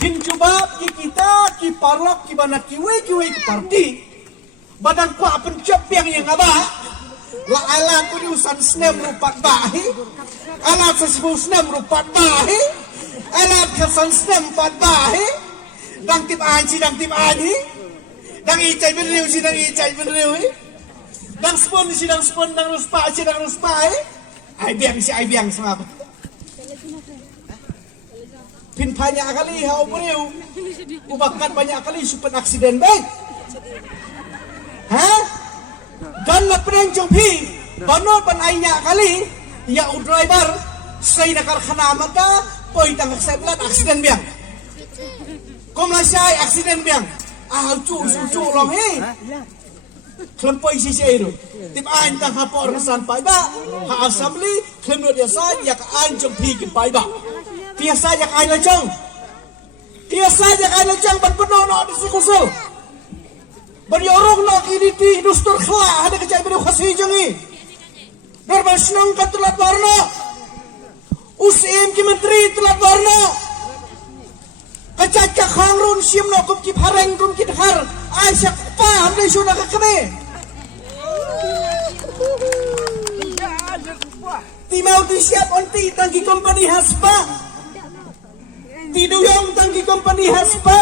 Hinjubab ki kita ki parlok ki bana kiwe ki parti. Badang ko apen cep yang aba. La ala ko ni usan snem rupat bahi. Ala sesbu snem rupat bahi. Ala kesan snem pat bahi. Dang tip anji Dang icai benriu si dang icai benriu. Dang spon si dang spon dang ruspa si dang ruspa. Ai biang sama aku. Pin banyak kali hau beriu. Ubakan banyak kali super aksiden baik. Hah? Dan lepen jumpi. Bano pan ainya kali. Ya driver. Saya nakar khana maka. Poi tangak seblat aksiden biang. Komlasai aksiden biang. Cu long he. Kelempoi sisi itu. Tip ain tang hapor kesan pai ba. Ha assembly kelempoi dia saja ka ain jumpi ke pai ba. Tiasa jak ain lejong. Ban penuh no di sikusul. Ban yorong no kini ti dustur khla ada kecai beri khasi jangi. Darban senang ka telat warna. Usim ki menteri telat warna. Kecai ka khangrun sim no kum ki phareng kum ki dhar. Ai sak pa hamdai suna ka kame. Ti mau ti siap onti tangki company haspa. Tiduyong tangki company haspa.